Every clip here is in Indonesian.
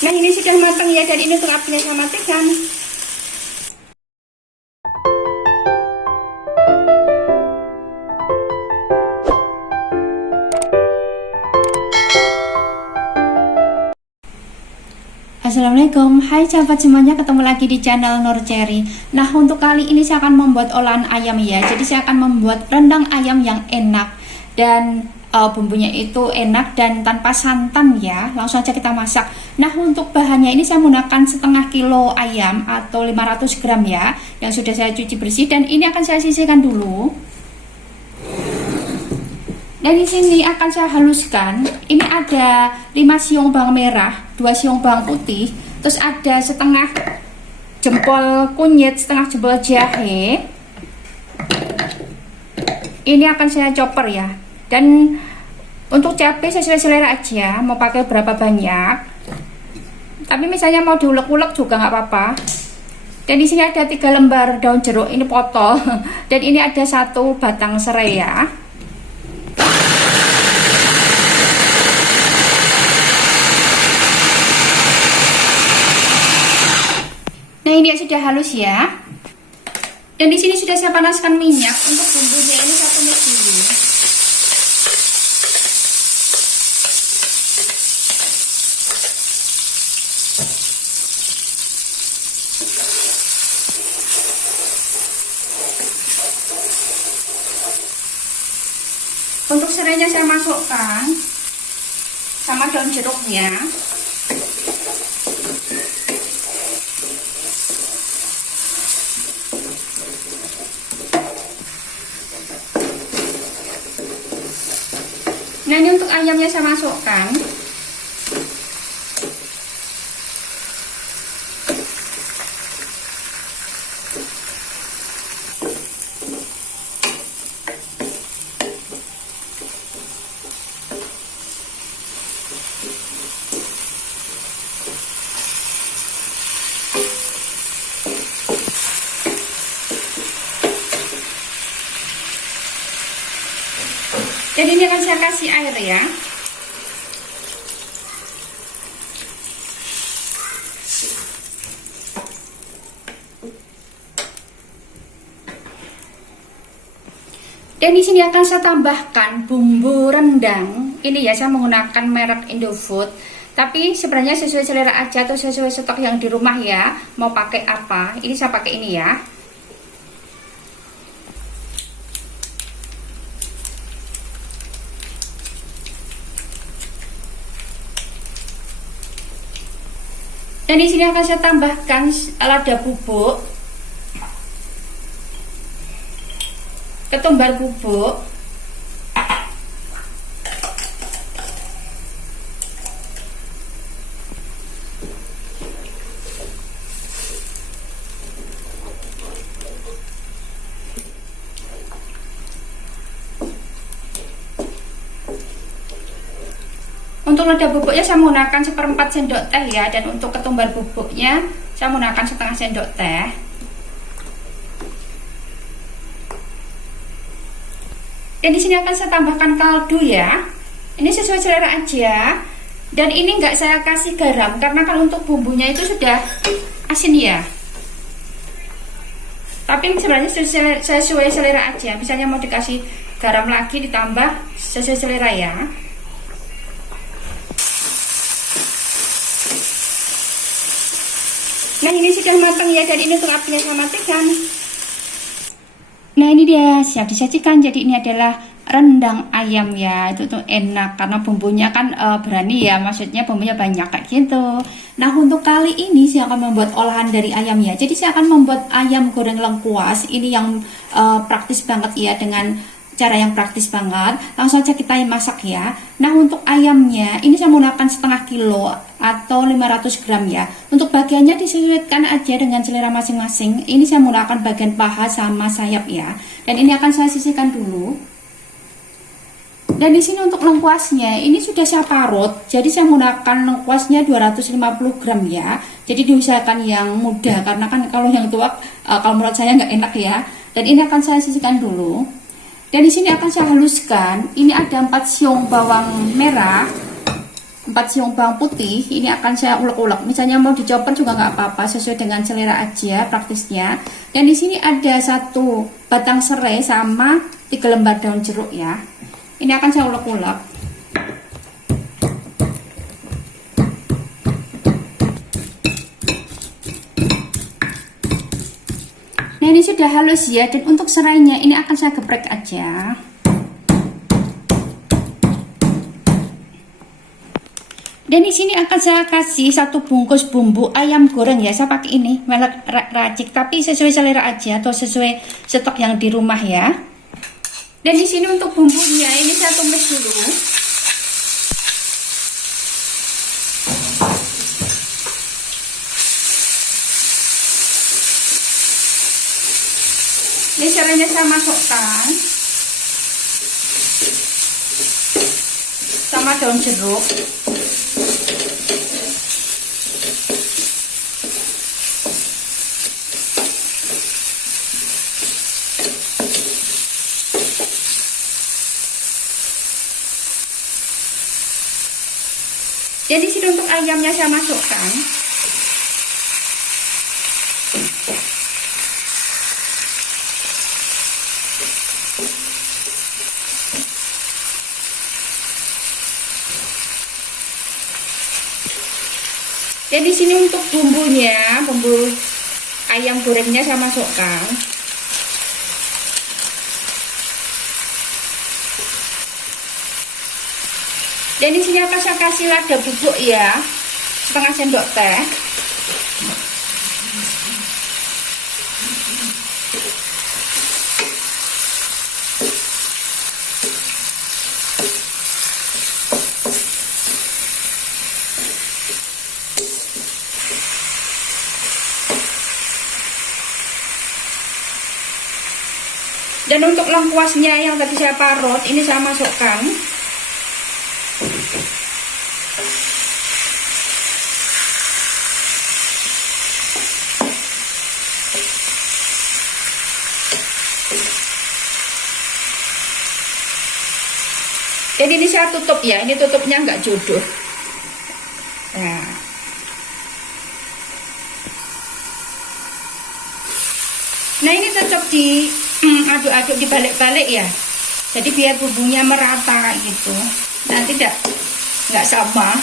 Nah ini sudah matang ya, dan ini untuk apinya saya matikan. Assalamualaikum, hai sahabat semuanya, ketemu lagi di channel Nur Cherry. Nah untuk kali ini saya akan membuat olahan ayam ya. Jadi saya akan membuat rendang ayam yang enak dan bumbunya itu enak dan tanpa santan ya. Langsung aja kita masak. Nah untuk bahannya ini saya menggunakan setengah kilo ayam atau 500 gram ya, yang sudah saya cuci bersih, dan ini akan saya sisihkan dulu. Dan di sini akan saya haluskan. Ini ada 5 siung bawang merah, 2 siung bawang putih, terus ada setengah jempol kunyit, setengah jempol jahe. Ini akan saya chopper ya. Dan untuk cabai sesuai selera aja, mau pakai berapa banyak. Tapi misalnya mau diulek-ulek juga nggak apa-apa. Dan di sini ada 3 lembar daun jeruk, ini potol. Dan ini ada 1 batang serai ya. Nah ini sudah halus ya. Dan di sini sudah saya panaskan minyak. Untuk bumbunya ini saya tumis dulu. Untuk serainya saya masukkan sama daun jeruknya. Nah ini untuk ayamnya saya masukkan. Jadi ini akan saya kasih air ya. Dan di sini akan saya tambahkan bumbu rendang. Ini ya saya menggunakan merek Indofood. Tapi sebenarnya sesuai selera aja atau sesuai stok yang di rumah ya. Mau pakai apa? Ini saya pakai ini ya. Dan di sini akan saya tambahkan lada bubuk, ketumbar bubuk, untuk lada bubuknya saya menggunakan 1/4 sendok teh ya, dan untuk ketumbar bubuknya saya menggunakan setengah sendok teh. Dan di sini akan saya tambahkan kaldu ya. Ini sesuai selera aja. Dan ini enggak saya kasih garam karena kan untuk bumbunya itu sudah asin ya. Tapi sebenarnya sesuai selera aja. Misalnya mau dikasih garam lagi ditambah sesuai selera ya. Nah ini sudah matang ya, dan ini untuk apinya saya matikan. Nah ini dia siap disajikan. Jadi ini adalah rendang ayam ya. Itu tuh enak karena bumbunya kan berani ya, maksudnya bumbunya banyak kayak gitu. Nah untuk kali ini saya akan membuat olahan dari ayam ya. Jadi saya akan membuat ayam goreng lengkuas. Ini yang praktis banget ya, dengan cara yang praktis banget. Langsung aja kita masak ya. Nah untuk ayamnya ini saya menggunakan setengah kilo atau 500 gram ya. Untuk bagiannya disesuaikan aja dengan selera masing-masing. Ini saya menggunakan bagian paha sama sayap ya. Dan ini akan saya sisihkan dulu. Dan di sini untuk lengkuasnya ini sudah saya parut. Jadi saya menggunakan lengkuasnya 250 gram ya. Jadi diusahakan yang muda karena kan kalau yang tua kalau menurut saya nggak enak ya. Dan ini akan saya sisihkan dulu. Dan di sini akan saya haluskan. Ini ada 4 siung bawang merah, 4 siung bawang putih. Ini akan saya ulek-ulek. Misalnya mau dicopot juga nggak apa-apa, sesuai dengan selera aja praktisnya. Dan di sini ada 1 batang serai sama 3 lembar daun jeruk ya. Ini akan saya ulek-ulek. Nah ini sudah halus ya. Dan untuk serainya ini akan saya geprek aja. Dan di sini akan saya kasih 1 bungkus bumbu ayam goreng ya. Saya pakai ini merek Racik, tapi sesuai selera aja atau sesuai stok yang di rumah ya. Dan di sini untuk bumbunya ini saya tumis dulu. Ini caranya saya masukkan sama daun jeruk. Jadi sini untuk ayamnya saya masukkan. Dan di sini untuk bumbunya, bumbu ayam gorengnya saya masukkan. Dan di sini akan saya kasih lada bubuk ya, setengah sendok teh. Dan untuk lengkuasnya yang tadi saya parut, ini saya masukkan. Jadi ini saya tutup ya, ini tutupnya nggak jodoh. Nah ini tetap di aduk-aduk, dibalik-balik ya. Jadi biar bumbunya merata gitu. Nanti nggak sama.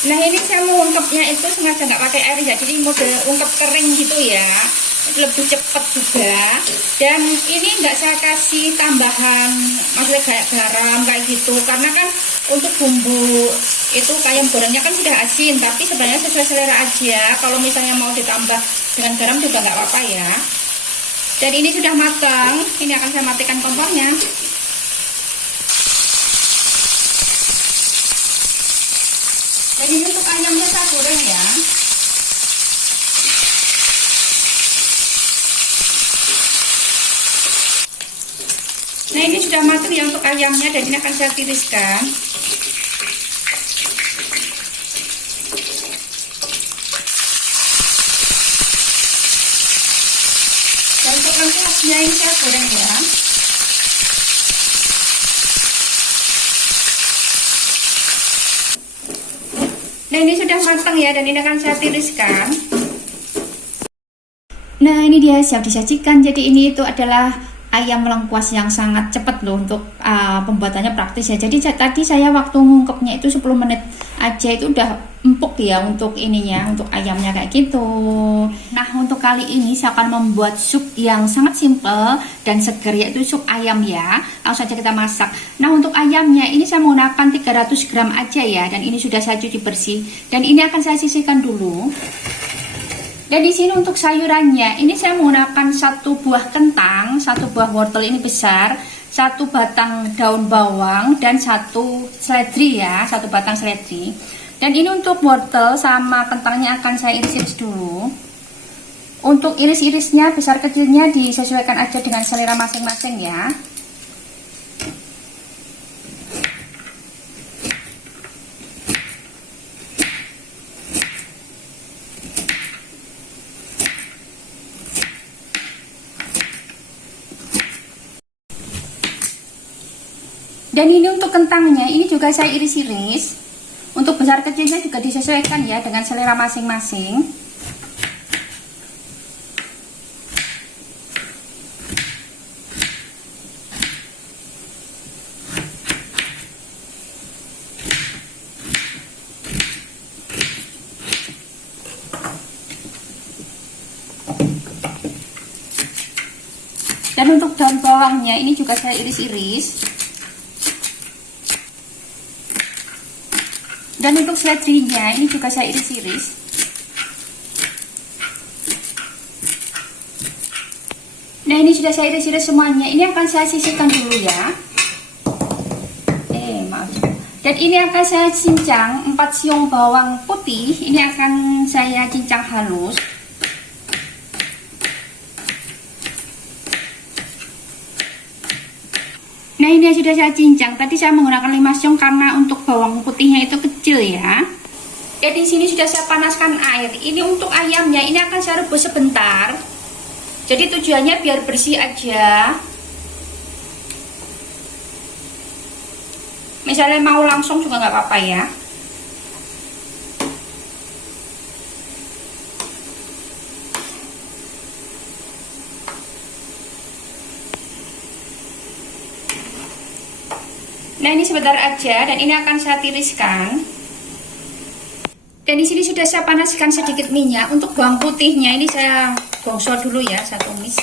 Nah ini saya mau ungkepnya itu sengaja nggak pakai air ya, jadi mode ungkep kering gitu ya, lebih cepat juga. Dan ini nggak saya kasih tambahan, maksudnya kayak garam kayak gitu, karena kan untuk bumbu itu ayam gorengnya kan sudah asin, tapi sebenarnya sesuai selera aja. Kalau misalnya mau ditambah dengan garam juga nggak apa-apa ya. Dan ini sudah matang, ini akan saya matikan kompornya. Jadi untuk ayamnya saya goreng ya. Nah ini sudah matang ya untuk ayamnya, dan ini akan saya tiriskan. Dan untuk lengkuasnya ini saya goreng ya. Nah ini sudah matang ya, dan ini akan saya tiriskan. Nah ini dia siap disajikan. Jadi ini itu adalah ayam lengkuas yang sangat cepat loh untuk pembuatannya, praktis ya. Jadi tadi saya waktu ngungkepnya itu 10 menit aja itu udah empuk ya untuk ininya, untuk ayamnya kayak gitu. Nah untuk kali ini saya akan membuat sup yang sangat simple dan seger, yaitu sup ayam ya. Langsung saja kita masak. Nah untuk ayamnya ini saya menggunakan 300 gram aja ya, dan ini sudah saya cuci bersih, dan ini akan saya sisihkan dulu. Dan di sini untuk sayurannya, ini saya menggunakan 1 buah kentang, 1 buah wortel ini besar, 1 batang daun bawang, dan 1 seledri ya, 1 batang seledri. Dan ini untuk wortel sama kentangnya akan saya iris-iris dulu. Untuk iris-irisnya besar kecilnya disesuaikan aja dengan selera masing-masing ya. Dan ini untuk kentangnya, ini juga saya iris-iris. Untuk besar kecilnya juga disesuaikan ya dengan selera masing-masing. Dan untuk daun bawangnya ini juga saya iris-iris. Dan untuk seledrinya ini juga saya iris-iris. Nah, ini sudah saya iris-iris semuanya. Ini akan saya sisihkan dulu ya. Maaf. Dan ini akan saya cincang 4 siung bawang putih. Ini akan saya cincang halus. Nah, ini sudah saya cincang. Tadi saya menggunakan 5 siung karena untuk bawang putihnya itu kecil ya. Dan di sini sudah saya panaskan air. Ini untuk ayamnya, ini akan saya rebus sebentar. Jadi tujuannya biar bersih aja. Misalnya mau langsung juga nggak apa-apa ya. Nah, ini sebentar aja dan ini akan saya tiriskan. Dan di sini sudah saya panaskan sedikit minyak. Untuk bawang putihnya ini saya gosok dulu ya, saya tumis.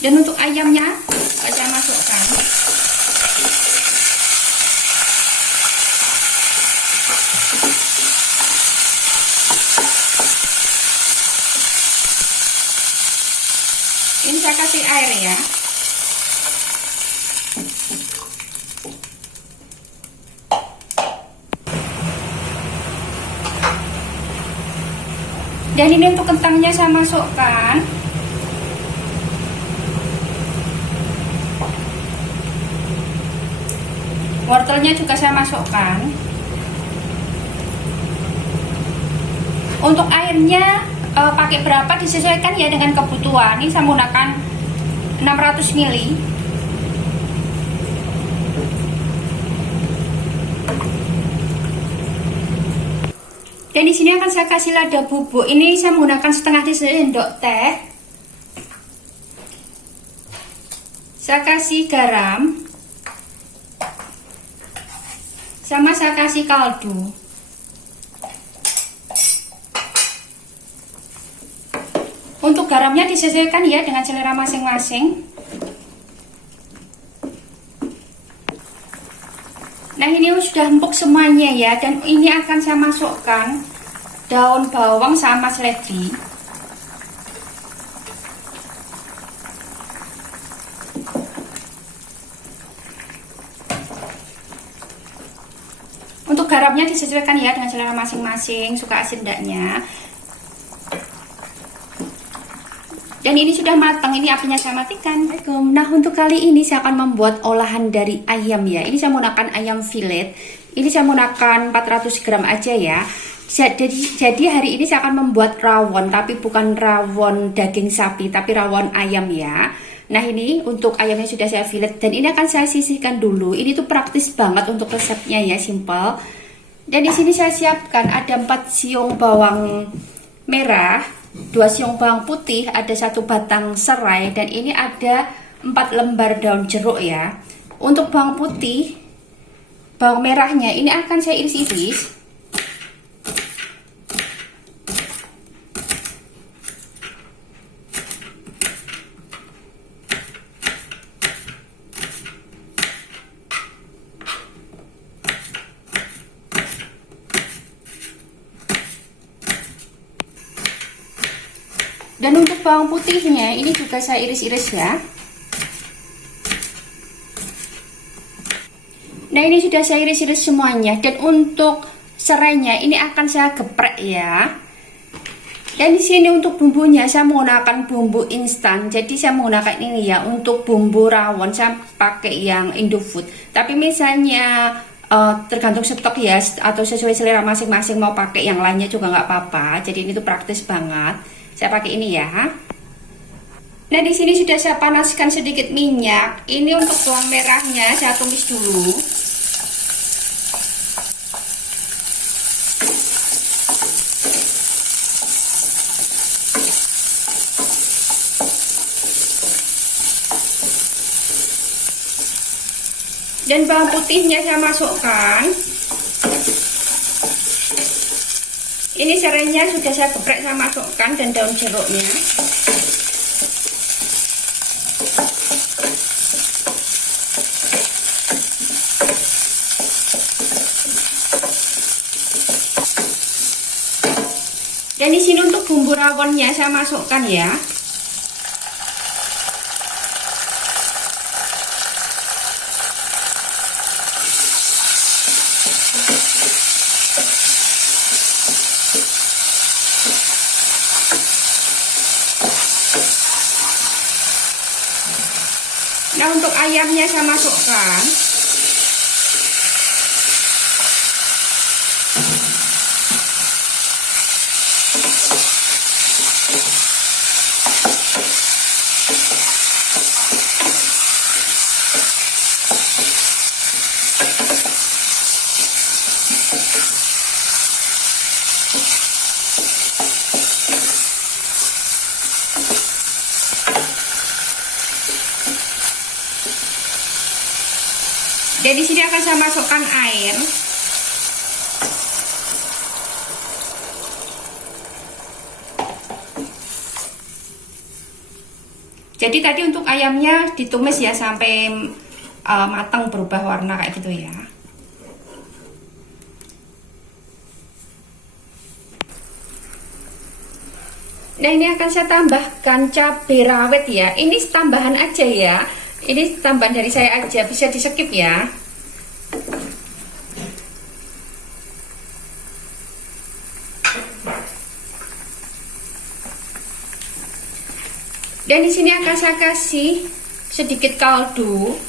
Dan untuk ayamnya saya masukkan. Ini saya kasih air ya. Dan ini untuk kentangnya saya masukkan. Wortelnya juga saya masukkan. Untuk airnya pakai berapa disesuaikan ya dengan kebutuhan. Ini saya menggunakan 600 ml. Dan di sini akan saya kasih lada bubuk. Ini saya menggunakan setengah sendok teh. Saya kasih garam. Sama saya kasih kaldu. Untuk garamnya disesuaikan ya dengan selera masing-masing. Nah, ini sudah empuk semuanya ya. Dan ini akan saya masukkan daun bawang sama seledri. Untuk garamnya disesuaikan ya dengan selera masing-masing, suka asin enggaknya. Dan ini sudah matang, ini apinya saya matikan. Nah, untuk kali ini saya akan membuat olahan dari ayam ya. Ini saya menggunakan ayam fillet. Ini saya menggunakan 400 gram aja ya. Jadi hari ini saya akan membuat rawon, tapi bukan rawon daging sapi, tapi rawon ayam ya. Nah, ini untuk ayamnya sudah saya fillet dan ini akan saya sisihkan dulu. Ini tuh praktis banget untuk resepnya ya, simple. Dan di sini saya siapkan ada 4 siung bawang merah, 2 siung bawang putih, ada 1 batang serai, dan ini ada 4 lembar daun jeruk ya. Untuk bawang putih, bawang merahnya ini akan saya iris-iris. Dan untuk bawang putihnya ini juga saya iris-iris ya. Nah, ini sudah saya iris-iris semuanya. Dan untuk serainya ini akan saya geprek ya. Dan di sini untuk bumbunya saya menggunakan bumbu instan. Jadi saya menggunakan ini ya. Untuk bumbu rawon saya pakai yang Indofood. Tapi misalnya tergantung stok ya, atau sesuai selera masing-masing, mau pakai yang lainnya juga nggak apa-apa. Jadi ini tuh praktis banget. Saya pakai ini ya. Nah, di sini sudah saya panaskan sedikit minyak. Ini untuk bawang merahnya saya tumis dulu. Dan bawang putihnya saya masukkan. Ini serainya sudah saya geprek, saya masukkan, dan daun jeruknya. Dan di sini untuk bumbu rawonnya saya masukkan ya. Nah, untuk ayamnya saya masukkan. Dan di sini akan saya masukkan air. Jadi tadi untuk ayamnya ditumis ya sampai matang, berubah warna kayak gitu ya. Nah, ini akan saya tambahkan cabai rawit ya. Ini tambahan aja ya. Ini tambahan dari saya aja, bisa di skip ya. Dan di sini akan saya kasih sedikit kaldu.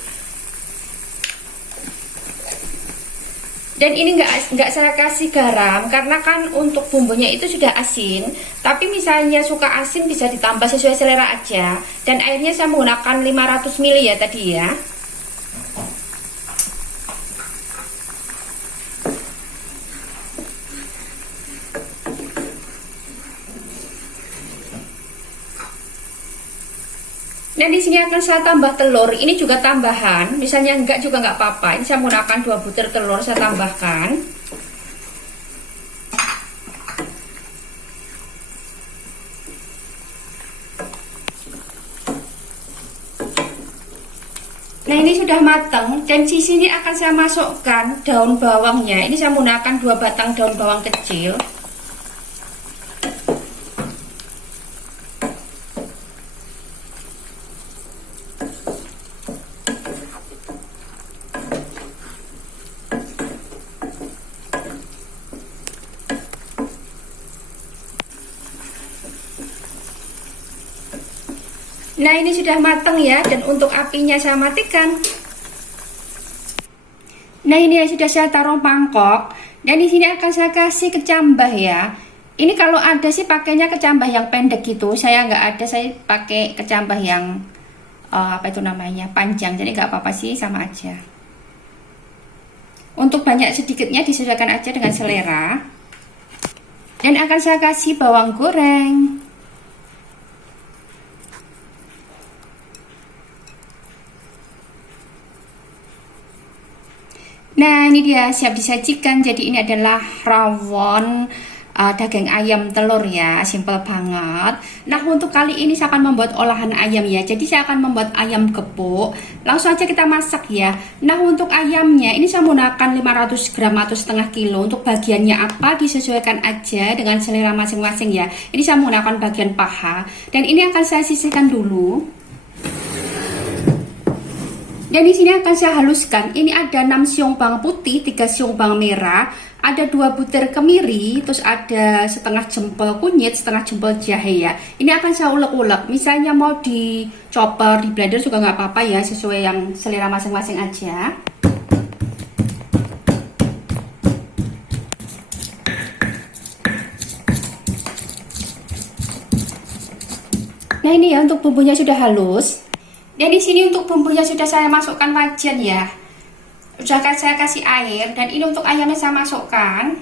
Dan ini nggak saya kasih garam karena kan untuk bumbunya itu sudah asin. Tapi misalnya suka asin bisa ditambah sesuai selera aja. Dan airnya saya menggunakan 500 ml ya tadi ya. Nah, di sini akan saya tambah telur. Ini juga tambahan. Misalnya enggak juga enggak apa-apa. Ini saya menggunakan 2 butir telur, saya tambahkan. Nah, ini sudah matang. Dan di sini akan saya masukkan daun bawangnya. Ini saya menggunakan 2 batang daun bawang kecil. Nah, ini sudah matang ya, dan untuk apinya saya matikan. Nah, ini ya sudah saya taruh mangkok. Dan di sini akan saya kasih kecambah ya. Ini kalau ada sih pakainya kecambah yang pendek gitu. Saya nggak ada, saya pakai kecambah yang apa itu namanya, panjang. Jadi nggak apa-apa sih, sama aja. Untuk banyak sedikitnya disesuaikan aja dengan selera. Dan akan saya kasih bawang goreng. Nah, ini dia siap disajikan. Jadi ini adalah rawon daging ayam telur ya, simple banget. Nah, untuk kali ini saya akan membuat olahan ayam ya. Jadi saya akan membuat ayam gepuk. Langsung aja kita masak ya. Nah, untuk ayamnya ini saya menggunakan 500 gram atau setengah kilo. Untuk bagiannya apa disesuaikan aja dengan selera masing-masing ya. Ini saya menggunakan bagian paha. Dan ini akan saya sisihkan dulu. Dan di sini akan saya haluskan. Ini ada 6 siung bawang putih, 3 siung bawang merah, ada 2 butir kemiri, terus ada setengah jempol kunyit, setengah jempol jahe ya. Ini akan saya ulek-ulek. Misalnya mau di chopper, di blender juga nggak apa-apa ya, sesuai yang selera masing-masing aja. Nah ini ya untuk bumbunya sudah halus. Dan di sini untuk bumbunya sudah saya masukkan wajan ya. Sudah saya kasih air dan ini untuk ayamnya saya masukkan.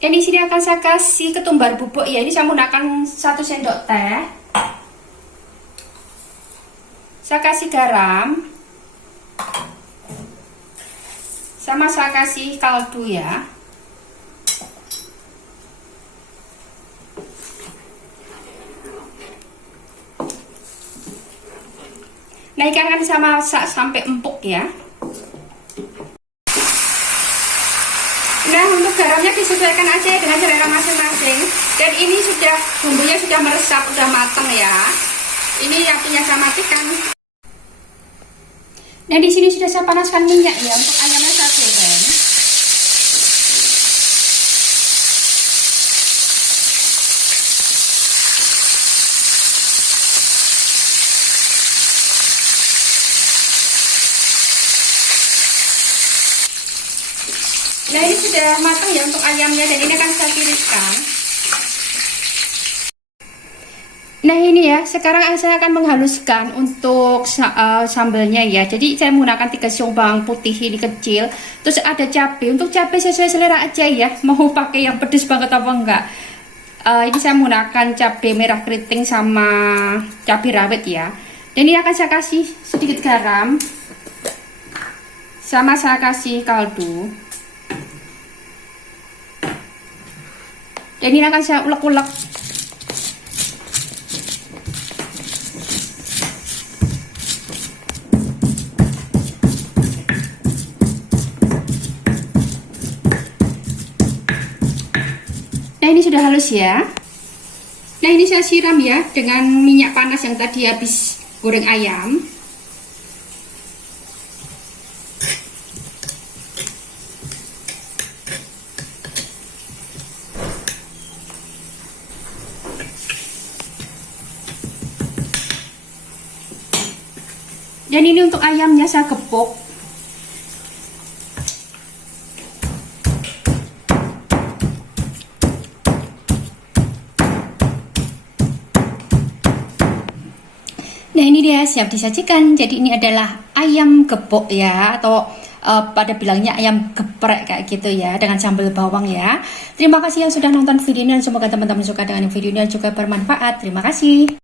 Dan di sini akan saya kasih ketumbar bubuk ya. Ini saya menggunakan 1 sendok teh. Saya kasih garam. Sama saya kasih kaldu ya. Nah ikan akan saya masak sampai empuk ya. Nah untuk garamnya disesuaikan aja dengan selera masing-masing. Dan ini sudah bumbunya sudah meresap, sudah matang ya. Ini apinya saya matikan. Nah di sini sudah saya panaskan minyak ya untuk ayamnya saya goreng. Nah ini sudah matang ya untuk ayamnya dan ini akan saya tiriskan. Nah ini ya, sekarang saya akan menghaluskan untuk sambelnya ya. Jadi saya menggunakan 3 siung bawang putih ini kecil. Terus ada cabai. Untuk cabai sesuai selera aja ya. Mau pakai yang pedas banget apa enggak. Ini saya menggunakan cabai merah keriting sama cabai rawit ya. Dan ini akan saya kasih sedikit garam. Sama saya kasih kaldu. Dan ini akan saya ulek-ulek. Nah ini sudah halus ya. Nah ini saya siram ya dengan minyak panas yang tadi habis goreng ayam. Dan ini untuk ayamnya saya gepuk. Nah ini dia siap disajikan. Jadi ini adalah ayam gepuk ya, atau pada bilangnya ayam geprek kayak gitu ya, dengan sambal bawang ya. Terima kasih yang sudah nonton video ini dan semoga teman-teman suka dengan video ini dan juga bermanfaat. Terima kasih.